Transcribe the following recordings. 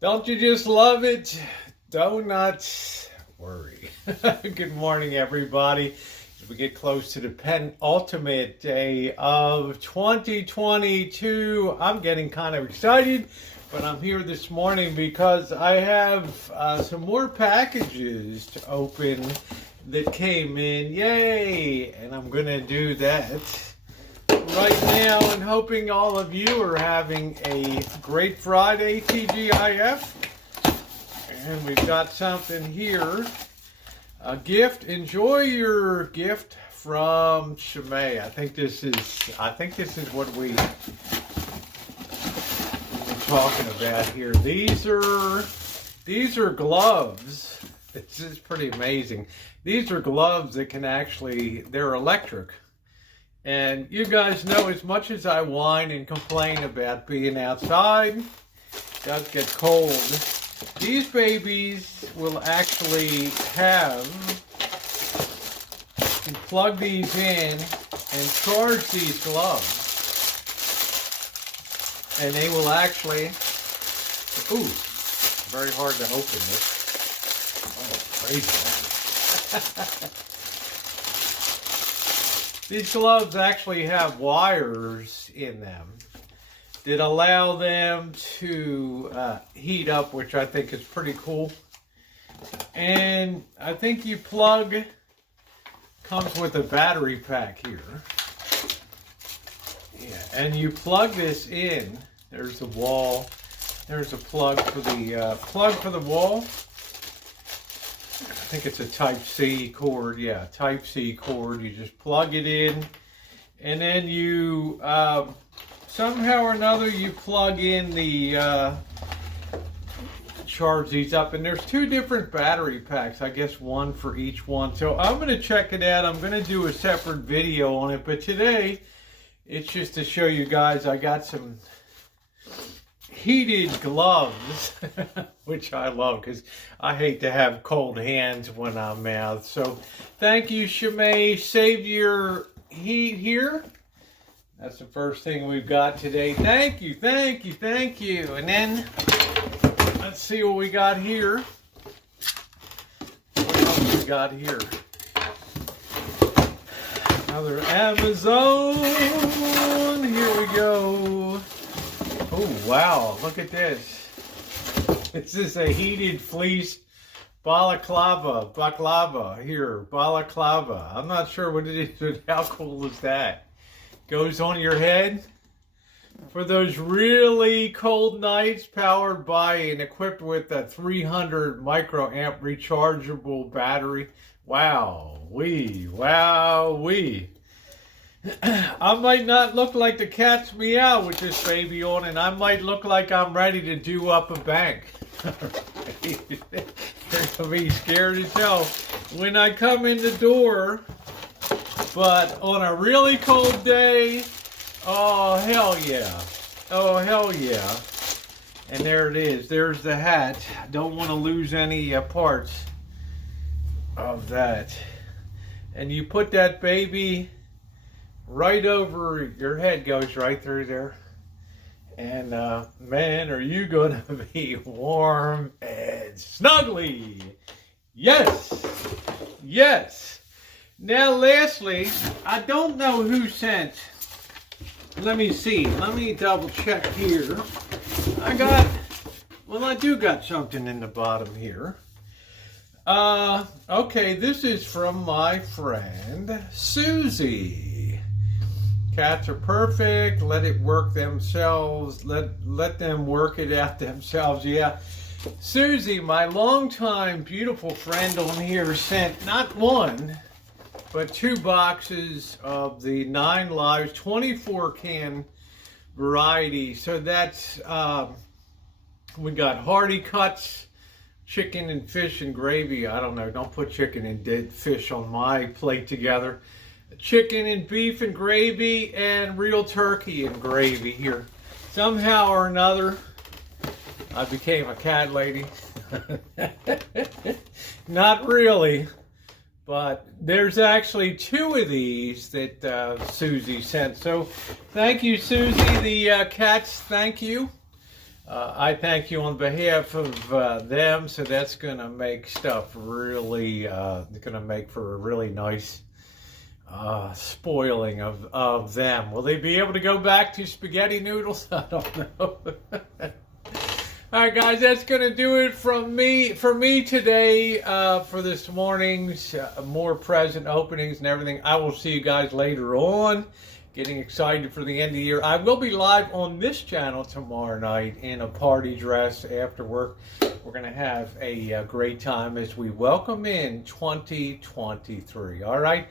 Don't you just love it? Do not worry. Good morning, everybody. As we get close to the penultimate day of 2022, I'm getting kind of excited, but I'm here this morning because I have some more packages to open that came in. Yay! And I'm going to do that right now, and hoping all of you are having a great Friday, TGIF. And we've got something here, a gift. Enjoy your gift from Shimei. I think this is what we're talking about here. These are gloves. This is pretty amazing. These are gloves that can they're electric. And you guys know, as much as I whine and complain about being outside, it does get cold. These babies will actually you can plug these in and charge these gloves. And they will actually, very hard to open this. Oh, crazy. These gloves actually have wires in them that allow them to heat up, which I think is pretty cool. And I think comes with a battery pack here. Yeah, and you plug this in. There's the wall. There's a plug for the wall. I think it's a Type-C cord. Yeah, Type-C cord. You just plug it in, and then you somehow or another you plug in the charge these up. And there's two different battery packs. I guess one for each one. So I'm going to check it out. I'm going to do a separate video on it. But today, it's just to show you guys I got some heated gloves, which I love because I hate to have cold hands when I'm out. So thank you, Shimei. Save your heat here. That's the first thing we've got today. Thank you, thank you, thank you. And then let's see what we got here. What else we got here? Another Amazon. Here we go. Oh, wow, look at this. This is a heated fleece balaclava here, balaclava. I'm not sure what it is, but how cool is that? Goes on your head for those really cold nights, powered by and equipped with a 300 microamp rechargeable battery. Wow-wee, wow-wee. I might not look like the cat's meow with this baby on, and I might look like I'm ready to do up a bank. They're gonna be scared as hell when I come in the door. But on a really cold day, oh hell yeah, oh hell yeah. And there it is. There's the hat. I don't want to lose any parts of that. And you put that baby right over your head, goes right through there. And man, are you gonna be warm and snuggly? Yes, yes. Now lastly, I don't know who sent. Let me see, let me double check here. I do got something in the bottom here. Okay, this is from my friend Susie. Cats are perfect. Let it work themselves. Let them work it out themselves. Yeah. Susie, my longtime beautiful friend on here, sent not one, but 2 boxes of the 9 Lives 24 can variety. So that's, we got Hearty Cuts, chicken and fish and gravy. I don't know. Don't put chicken and dead fish on my plate together. Chicken and beef and gravy, and real turkey and gravy here. Somehow or another, I became a cat lady. Not really, but there's actually 2 of these that Susie sent. So thank you, Susie. The cats, thank you. I thank you on behalf of them. So that's going to make stuff really, going to make for a really nice spoiling of them. Will they be able to go back to spaghetti noodles? I don't know. All right, guys, that's going to do it for me today for this morning's more present openings and everything. I will see you guys later on. Getting excited for the end of the year. I will be live on this channel tomorrow night in a party dress after work. We're going to have a great time as we welcome in 2023. All right.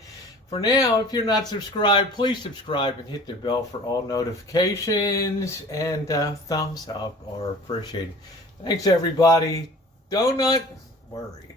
For now, if you're not subscribed, please subscribe and hit the bell for all notifications, and thumbs up are appreciated. Thanks, everybody. Donut worry.